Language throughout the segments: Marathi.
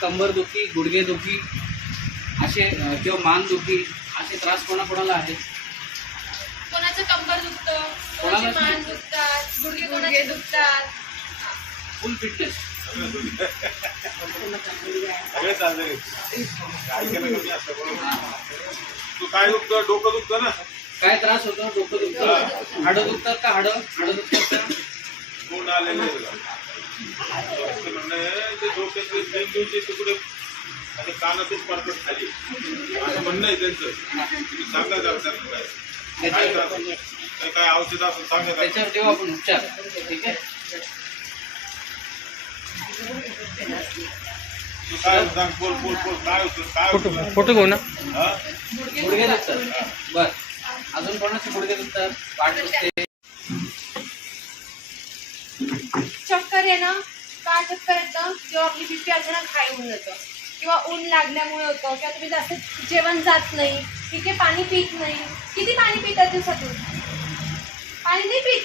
कंबरदुखी गुडघेदुखी असे किंवा मानदुखी असे त्रास कोणाकोणाला आहेत? कोणाचं कंबर दुखतं कोणाला? कोणाची मान दुखतात गुडघे कोणाचे दुखतात. फुल फिटनेस सगळे चालले. काय केलं कमी असतं बरोबर तू काय दुखतं? डोकं दुखतं ना? काय त्रास होतो? डोकं दुखतं. हाडं दुखतात का? हाडं? हाडं दुखतात का? कोण आलेले म्हणणं ते डोक्यातले मेंदूचे तुकडे आणि कानातून पडतात खाली. असं म्हणणं आहे त्यांचं. तुम्ही सांगा काय. काय त्रास? काय- काय औषध असं सांगा त्याच्यावर देऊ आपण उपचार. ठीक आहे? तू काय सांग बोल बोल बोल. काय होतं? काय होतं? फोटो घेऊ ना? गुडघे दुखतात. बर. अजून कोणाचे गुडघे दुखतात? पाठ दुखते चक्कर येणं का चक्कर येतं जेव्हा आपली बीपी अचानक हाय होऊन जातं. किंवा ऊन लागल्यामुळे होतं किंवा तुम्ही जास्त जेवण जात नाही ठीक आहे पाणी पित नाही. किती पाणी पितात दिवसातून? पाणी नाही पित?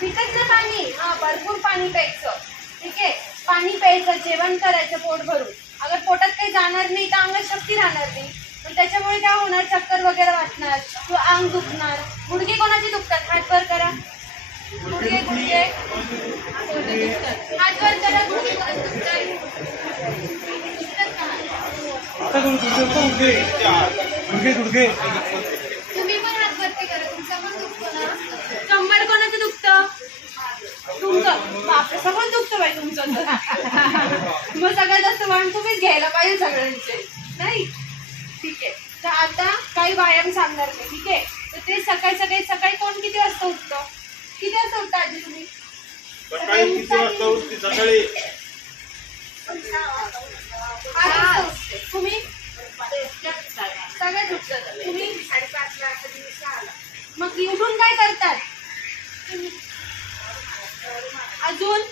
पितच ना पाणी. हा भरपूर पाणी प्यायचं. ठीक आहे? पाणी प्यायचं जेवण करायचं पोट भरून. अगर पोटात काही जाणार नाही तर अंगात शक्ती राहणार नाही. पण त्याच्यामुळे काय होणार? चक्कर वगैरे वाटणार किंवा अंग दुखणार. गुडघे कोणाचे दुखतात? हात वर करा. गुडघे गुडघे हात वर करा गुडघे तुम्ही पण हात वरती करा पण ना कंबर कोणाचं दुखतं तुमचं बापरे सगळं दुखतं बाई तुमचं मग सगळ्यात जास्त वाण तुम्हीच घ्यायला पाहिजे सगळ्यांचे नाही ठीक आहे तर आता काही व्यायाम सांगणार नाही ठीक आहे? तर ते सकाळी सकाळी सकाळी कोण किती वाजता उठतं? वाजता उठता आजी तुम्ही? सकाळी किती वाजता उठते? सकाळी? आठ वाजता उठते. तुम्ही? सगळ्यात उठतात. तुम्ही? मग उठून काय करतात? अजून?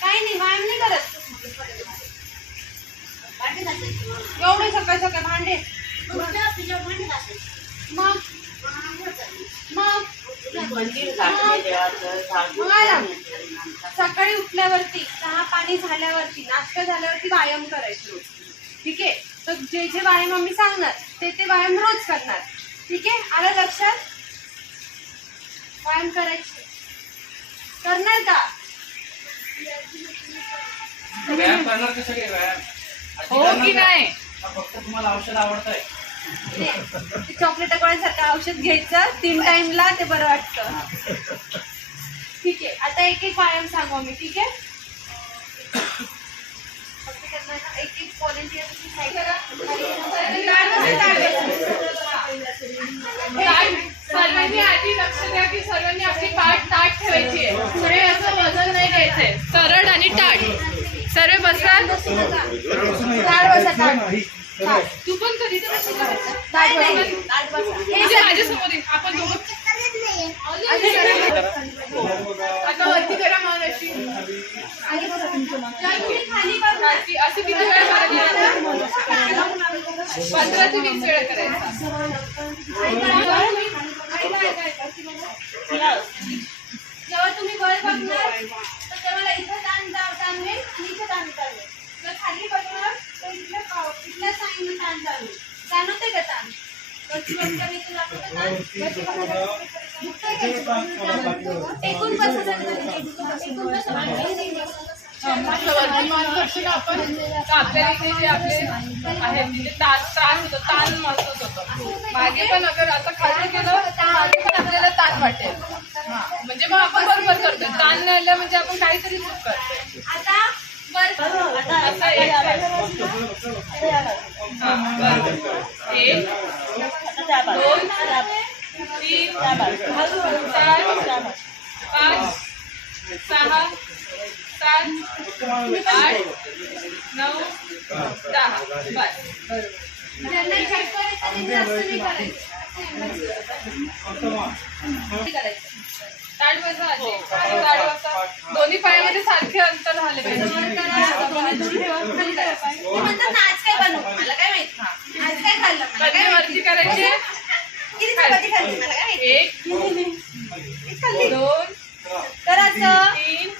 काही नाही व्यायाम नाही करत. एवढे सकाळ सकाळ भांडे. मग मग सकाळी उठल्यावरती चहा पाणी झाल्यावरती नाश्ता झाल्यावरती व्यायाम करायचे. रोज ठीक आहे? तर जे जे व्यायाम आम्ही सांगणार ते ते व्यायाम रोज करणार. ठीक आहे? आलं लक्षात? व्यायाम करायचे. करणार का? व्यायाम करणार का सगळे व्यायाम? हो की? नाही? फक्त तुम्हाला औषध आवडत आहे चॉकलेट गोळ्यासारखं औषध घ्यायचं तीन टाइमला ते बरं वाटतं. ठीक आहे आता एक एक व्यायाम सांगू आम्ही ठीक आहे? एक एक. सर्वांनी आधी लक्ष द्या की सर्वांनी आपली पाठ ताट ठेवायची आहे. पुढे असं वजन नाही घ्यायचंय सरळ आणि ताट सर्व बसतात ताड बसा, ताड. तू पण कधी म्हणजे माझ्यासमोर. आपण दोघं आता वरती करा मग अशी. असं किती वेळा करायचं पंधरा ते वीस वेळा करायचं. जेव्हा तुम्ही वर बघणार तर तेव्हा इथं ताण जा- जाणवेल आणि इथं ताण जाणवेल जर खाली बघणार तर इथल्या पाव- इथल्या साईडने ताण जाणवेल जाणवते का ताण वरची बघता मी तुला दाखवते ताण? वरची बघता दुखतंय का इथं? टेकून बसा सगळ्यांनी. टेकून बसा. असं वरती मान करशील आपण इथे जे आपले आहे म्हणजे ता- त्रास होतो ताण महसूस होतो मागे पण अगर आता खाली केलं मागे पण आपल्याला ताण वाटेल हा म्हणजे मग आपण बरोबर करतोय ताण नाही आलं म्हणजे आपण काहीतरी चूक आता वर असं हा. एक दोन तीन चार पाच सहा सात आठ नऊ दहा बस दोन्ही पायामध्ये सारखे अंतर झाले पाहिजे काय वरती. करायचे. एक. दोन तीन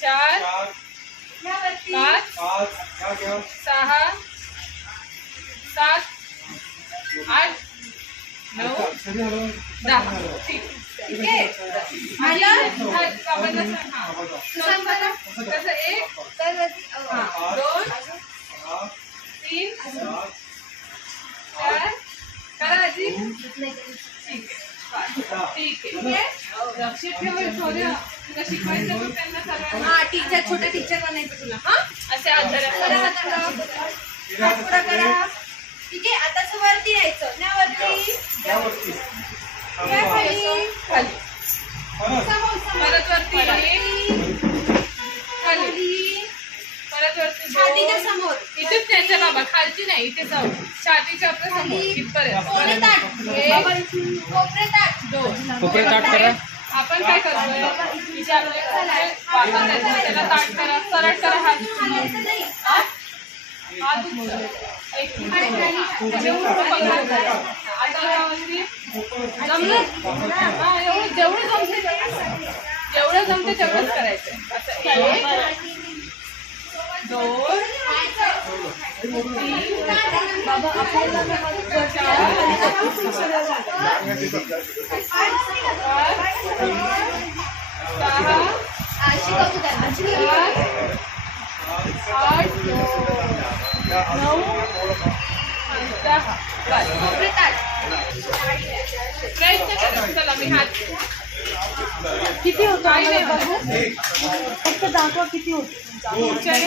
चार सहा सात आठ नऊ दहा ठीक ठीक आहे. तसं एक दोन तीन करा आजी ठीक आहे. ठीक आहे लक्ष ठेव हे थोडं. तुला शिकवायचं तर त्यांना सगळ्यांना हा टीचर छोटा टीचर बनायचं तुला हा असे आजार करा हात करा. ठीक आहे आता असं वरती यायचं ना वरती खाली खाली. परत वरती वरती छातीच्या दोन. समोर. इथेच न्यायचं बाबा खालची नाही इथे जाऊ छातीच्या आपल्यासमोर खाली इथपर्यंत. ताट. एक, कोपरे ताट. दोन. कोपरे ताट करा. आपण काय करतोय? इथे आपल्याला द्यायचा त्याला ताट करा. सरळ करा हात. हालायचं नाही. हा? हात उचला. एक मिनिट. जेवढं पकडा. आता यावरती जमलं? हा एवढं जेवढं जमते जेवढं जमते तेवढंच करायचं असं एक प्रयत्न करा चला मी हात किती होतो बघू फक्त दाखवा किती होतो पुढच्याने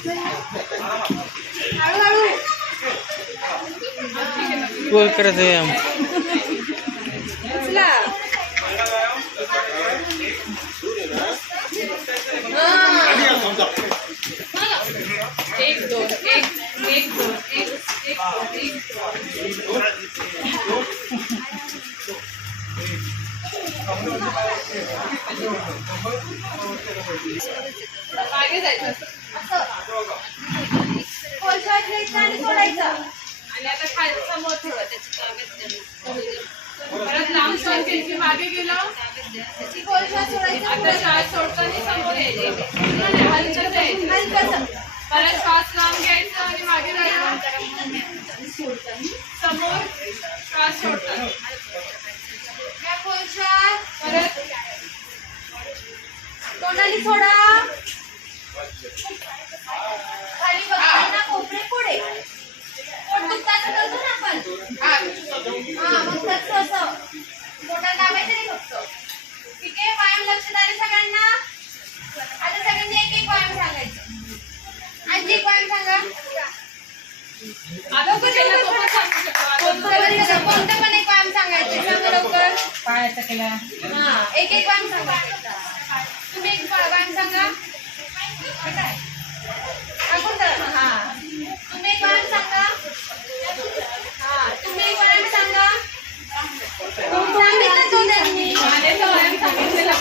असं हळूहळू वर करायचं या उचला. हा. एक दोन एक एक दोन एक एक दोन एक दोन. मागे जायचं असं. कोळसा घ्यायचा आणि आता खाली समोर ठेवा परत लांब घ्यायची मागे गेलो. आता श्वास सोडताना समोर यायचे. हलकं जायचं. हलकंसं. परत श्वास लांब घ्यायचा आणि मागे जायचं. समोर श्वास कोळसा परत तोंडाने सोडा खाली बघताना कोपरे पुढे पोट दुखतं असं करतो ना आपण हा मग तसं असं पोटात दाबायचं नाही फक्त ठीक आहे व्यायाम लक्षात आले सगळ्यांना आता सगळ्यांनी एक एक व्यायाम सांगायचं आणखी एक व्यायाम सांगा आता त्याला तो पण सांगू शकतो आता कोणतं पण एक व्यायाम सांगायचे सांगा लवकर काय केला हा एक एक व्यायाम सांगा. तुम्ही एक व्यायाम सांगा. हा तुम्ही एक व्यायाम सांगा. हा तुम्ही एक व्यायाम सांगा सांगितलं तो त्यांनी व्यायाम सांगितलेला